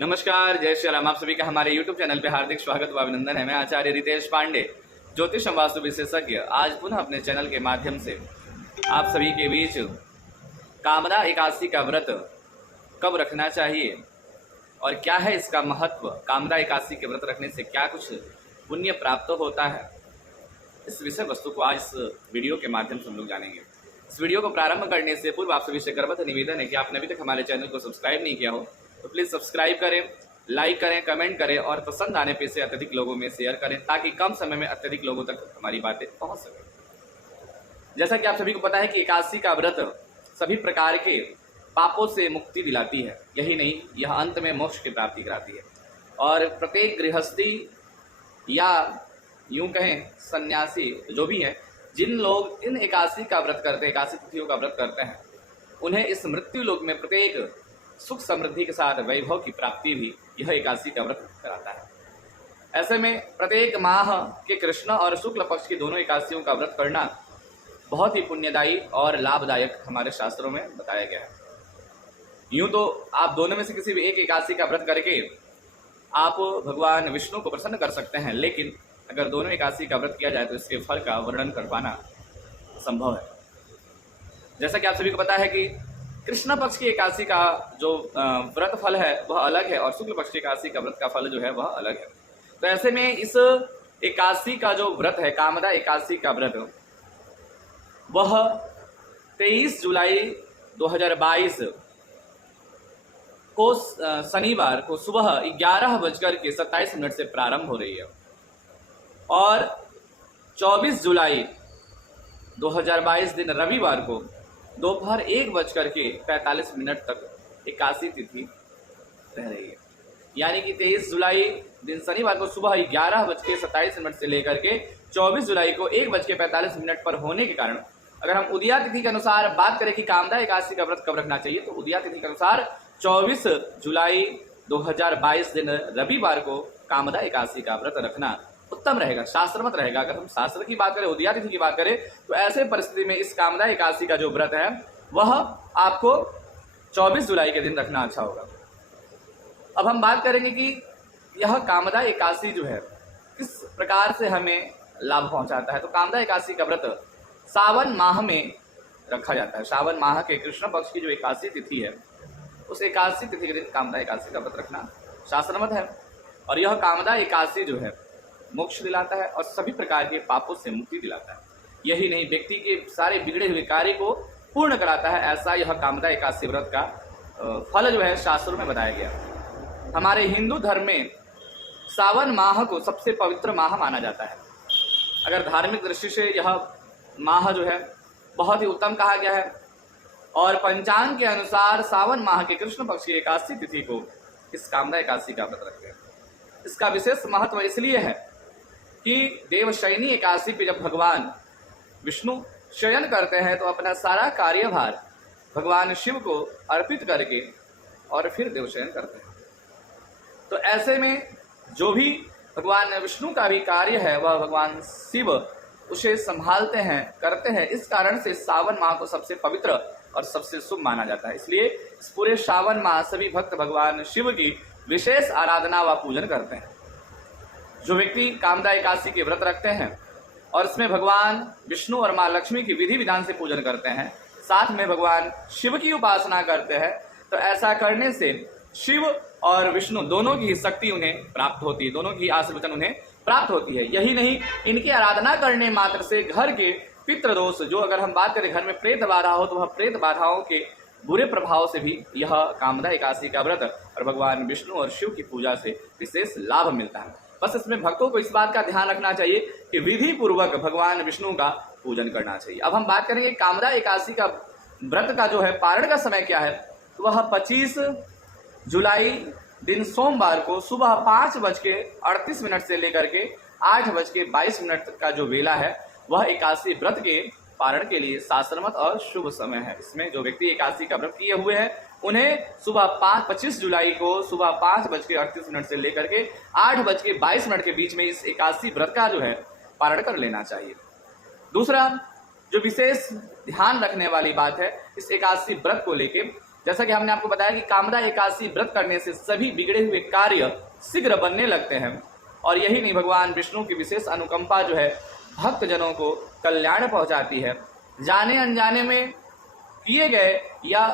नमस्कार, जय श्री राम। आप सभी का हमारे YouTube चैनल पे हार्दिक स्वागत व अभिनंदन है। मैं आचार्य रितेश पांडे, ज्योतिष एवं वास्तु विशेषज्ञ, आज पुनः अपने चैनल के माध्यम से आप सभी के बीच कामदा एकादशी का व्रत कब रखना चाहिए और क्या है इसका महत्व, कामदा एकादशी के व्रत रखने से क्या कुछ पुण्य प्राप्त होता है, इस विषय वस्तु को आज इस वीडियो के माध्यम से हम लोग जानेंगे। इस वीडियो को प्रारंभ करने से पूर्व आप सभी से करबद्ध निवेदन है कि आपने अभी तक हमारे चैनल को सब्सक्राइब नहीं किया हो तो प्लीज़ सब्सक्राइब करें, लाइक करें, कमेंट करें और पसंद आने पे इसे अत्यधिक लोगों में शेयर करें ताकि कम समय में अत्यधिक लोगों तक हमारी बातें पहुंच सकें। जैसा कि आप सभी को पता है कि एकादशी का व्रत सभी प्रकार के पापों से मुक्ति दिलाती है। यही नहीं, यह अंत में मोक्ष की प्राप्ति कराती है। और प्रत्येक गृहस्थी या यूं कहें सन्यासी जो भी है, जिन लोग इन एकादशी का व्रत करते हैं, एकादशी तिथियों का व्रत करते हैं, उन्हें इस मृत्यु लोक में प्रत्येक सुख समृद्धि के साथ वैभव की प्राप्ति भी यह एकादशी का व्रत कराता है। ऐसे में प्रत्येक माह के कृष्ण और शुक्ल पक्ष की दोनों एकादशियों का व्रत करना बहुत ही पुण्यदायी और लाभदायक हमारे शास्त्रों में बताया गया है। यूं तो आप दोनों में से किसी भी एक एकादशी का व्रत करके आप भगवान विष्णु को प्रसन्न कर सकते हैं, लेकिन अगर दोनों एकादशी का व्रत किया जाए तो इसके फल का वर्णन कर पाना संभव है। जैसा कि आप सभी को पता है कि कृष्ण पक्ष की एकादशी का जो व्रत फल है वह अलग है और शुक्ल पक्ष की एकादशी का व्रत का फल जो है वह अलग है। तो ऐसे में इस एकादशी का जो व्रत है, कामदा एकादशी का व्रत, वह 23 जुलाई 2022 को शनिवार को सुबह 11:27 से प्रारंभ हो रही है और 24 जुलाई 2022 दिन रविवार को दोपहर 1:45 तक एकादशी तिथि रह रही है। यानी कि 23 जुलाई दिन शनिवार को सुबह 11:27 से लेकर के 24 जुलाई को 1:45 पर होने के कारण, अगर हम उदया तिथि के अनुसार बात करें कि कामदा एकादशी का व्रत कब रखना चाहिए, तो उदया तिथि के अनुसार 24 जुलाई 2022 दिन रविवार को कामदा एकादशी का व्रत रखना उत्तम रहेगा, शास्त्रमत रहेगा। अगर हम शास्त्र की बात करें, उदया तिथि की बात करें, तो ऐसे परिस्थिति में इस कामदा एकादशी का जो व्रत है वह आपको 24 जुलाई के दिन रखना अच्छा होगा। अब हम बात करेंगे कि यह कामदा एकादशी जो है किस प्रकार से हमें लाभ पहुंचाता है। तो कामदा एकादशी का व्रत सावन माह में रखा जाता है। सावन माह के कृष्ण पक्ष की जो एकादशी तिथि है, उस एकादशी तिथि के दिन कामदा एकादशी का व्रत रखना शास्त्रमत है। और यह कामदा एकादशी जो है मोक्ष दिलाता है और सभी प्रकार के पापों से मुक्ति दिलाता है। यही नहीं, व्यक्ति के सारे बिगड़े हुए कार्य को पूर्ण कराता है। ऐसा यह कामदा एकादशी व्रत का फल जो है शास्त्रों में बताया गया। हमारे हिंदू धर्म में सावन माह को सबसे पवित्र माह माना जाता है। अगर धार्मिक दृष्टि से यह माह जो है बहुत ही उत्तम कहा गया है और पंचांग के अनुसार सावन माह के कृष्ण पक्ष की एकादशी तिथि को इस कामदा एकादशी का व्रत रखते हैं। इसका विशेष महत्व इसलिए है कि देवशयनी एकादशी पे जब भगवान विष्णु शयन करते हैं तो अपना सारा कार्यभार भगवान शिव को अर्पित करके और फिर देवशयन करते हैं। तो ऐसे में जो भी भगवान विष्णु का भी कार्य है वह भगवान शिव उसे संभालते हैं, करते हैं। इस कारण से सावन माह को सबसे पवित्र और सबसे शुभ माना जाता है। इसलिए इस पूरे सावन माह सभी भक्त भगवान शिव की विशेष आराधना व पूजन करते हैं। जो व्यक्ति कामदा एकादशी के व्रत रखते हैं और इसमें भगवान विष्णु और माँ लक्ष्मी की विधि विधान से पूजन करते हैं, साथ में भगवान शिव की उपासना करते हैं, तो ऐसा करने से शिव और विष्णु दोनों की शक्ति उन्हें प्राप्त होती है, दोनों की आशीर्वचन उन्हें प्राप्त होती है। यही नहीं, इनकी आराधना करने मात्र से घर के पितृदोष, जो अगर हम बात करें घर में प्रेत बाधा हो, तो वह प्रेत बाधाओं के बुरे प्रभाव से भी यह कामदा एकादशी का व्रत और भगवान विष्णु और शिव की पूजा से विशेष लाभ मिलता है। बस इसमें भक्तों को इस बात का ध्यान रखना चाहिए कि विधि पूर्वक भगवान विष्णु का पूजन करना चाहिए। अब हम बात करेंगे कामदा एकादशी का व्रत का जो है पारण का समय क्या है, तो वह 25 जुलाई दिन सोमवार को सुबह 5:38 से लेकर के 8:22 तक का जो वेला है वह एकादशी व्रत के पारण के लिए शास्त्रमत और शुभ समय है। इसमें जो व्यक्ति एकादशी का व्रत किए हुए हैं उन्हें सुबह 25 जुलाई को सुबह 5:38 से लेकर के 8:22 के बीच में इस एकादशी व्रत का जो है पारण कर लेना चाहिए। दूसरा जो विशेष ध्यान रखने वाली बात है इस एकादशी व्रत को लेके, जैसा कि हमने आपको बताया कि कामदा एकादशी व्रत करने से सभी बिगड़े हुए कार्य शीघ्र बनने लगते हैं। और यही नहीं, भगवान विष्णु की विशेष अनुकंपा जो है भक्तजनों को कल्याण पहुंचाती है। जाने अनजाने में किए गए या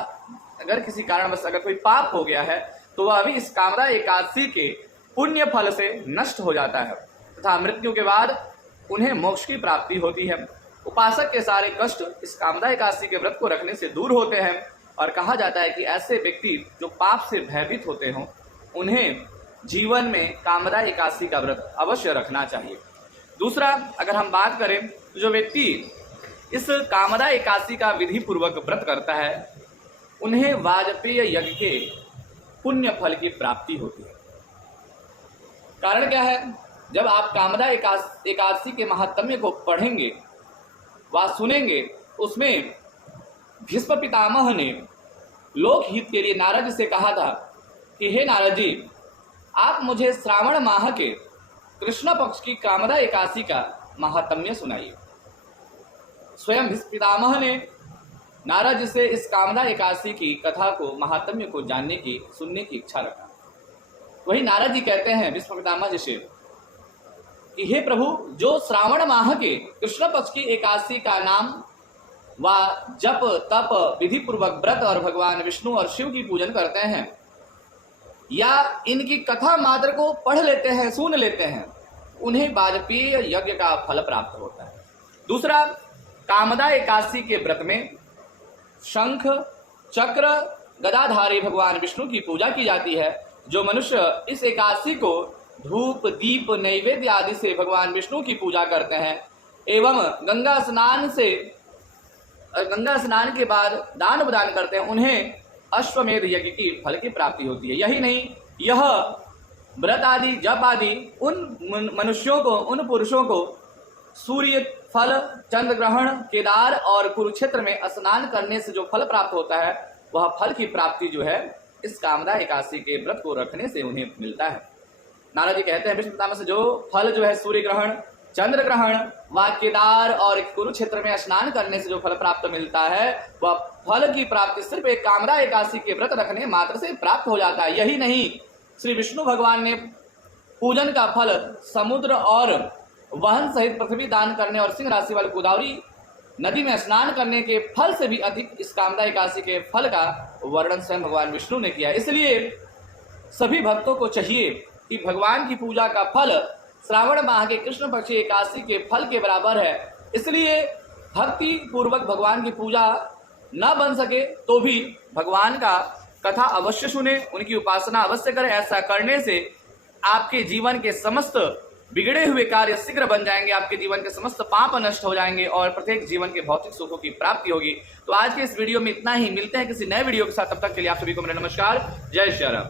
अगर किसी कारणवश अगर कोई पाप हो गया है तो वह भी इस कामदा एकादशी के पुण्य फल से नष्ट हो जाता है तथा मृत्यु के बाद उन्हें मोक्ष की प्राप्ति होती है। उपासक के सारे कष्ट इस कामदा एकादशी के व्रत को रखने से दूर होते हैं और कहा जाता है कि ऐसे व्यक्ति जो पाप से भयभीत होते हों उन्हें जीवन में कामदा एकादशी का व्रत अवश्य रखना चाहिए। दूसरा, अगर हम बात करें तो जो व्यक्ति इस कामदा एकादशी का विधि पूर्वक व्रत करता है उन्हें वाजपेय यज्ञ के पुण्य फल की प्राप्ति होती है। कारण क्या है? जब आप कामदा एकादशी के महात्म्य को पढ़ेंगे व सुनेंगे, उसमें भीष्म पितामह ने लोकहित के लिए नारद जी से कहा था कि हे नारद जी, आप मुझे श्रावण माह के कृष्ण पक्ष की कामदा एकादशी का महात्म्य सुनाइए। स्वयं भीष्म पितामह ने नारद जी से इस कामदा एकादशी की कथा को, महात्म्य को जानने की, सुनने की इच्छा रखा। वही नारद जी कहते हैं भीष्म पितामह जी से कि हे प्रभु, जो श्रावण माह के कृष्ण पक्ष की एकादशी का नाम व जप तप विधि पूर्वक व्रत और भगवान विष्णु और शिव की पूजन करते हैं या इनकी कथा मात्र को पढ़ लेते हैं, सुन लेते हैं, उन्हें वाजपेय यज्ञ का फल प्राप्त होता है। दूसरा, कामदा एकादशी के व्रत में शंख चक्र गदाधारी भगवान विष्णु की पूजा की जाती है। जो मनुष्य इस एकादशी को धूप दीप नैवेद्य आदि से भगवान विष्णु की पूजा करते हैं एवं गंगा स्नान के बाद दान प्रदान करते हैं, उन्हें अश्वमेध यज्ञ की फल की प्राप्ति होती है। यही नहीं, यह व्रत आदि जप आदि उन मनुष्यों को, उन पुरुषों को सूर्य फल, चंद्र ग्रहण, केदार और कुरुक्षेत्र में स्नान करने से जो फल प्राप्त होता है वह फल की प्राप्ति जो है इस कामदा एकादशी के व्रत को रखने से उन्हें मिलता है। नारद जी कहते हैं भीष्म पितामह से, जो फल जो है सूर्य ग्रहण, चंद्र ग्रहण व केदार और कुरुक्षेत्र में स्नान करने से जो फल प्राप्त मिलता है वह फल की प्राप्ति सिर्फ एक कामदा एकादशी के व्रत रखने मात्र से प्राप्त हो जाता है। यही नहीं, श्री विष्णु भगवान ने पूजन का फल समुद्र और वहन सहित पृथ्वी दान करने और सिंह राशि वाली गोदावरी नदी में स्नान करने के फल से भी अधिक इस कामदा एकादशी के फल का वर्णन स्वयं भगवान विष्णु ने किया। इसलिए सभी भक्तों को चाहिए कि भगवान की पूजा का फल श्रावण माह के कृष्ण पक्ष एकादशी के फल के बराबर है। इसलिए भक्ति पूर्वक भगवान की पूजा न बन सके तो भी भगवान का कथा अवश्य सुने, उनकी उपासना अवश्य करें। ऐसा करने से आपके जीवन के समस्त बिगड़े हुए कार्य शीघ्र बन जाएंगे, आपके जीवन के समस्त पाप नष्ट हो जाएंगे और प्रत्येक जीवन के भौतिक सुखों की प्राप्ति होगी। तो आज के इस वीडियो में इतना ही। मिलते हैं किसी नए वीडियो के साथ, तब तक के लिए आप सभी को मेरा नमस्कार। जय श्री राम।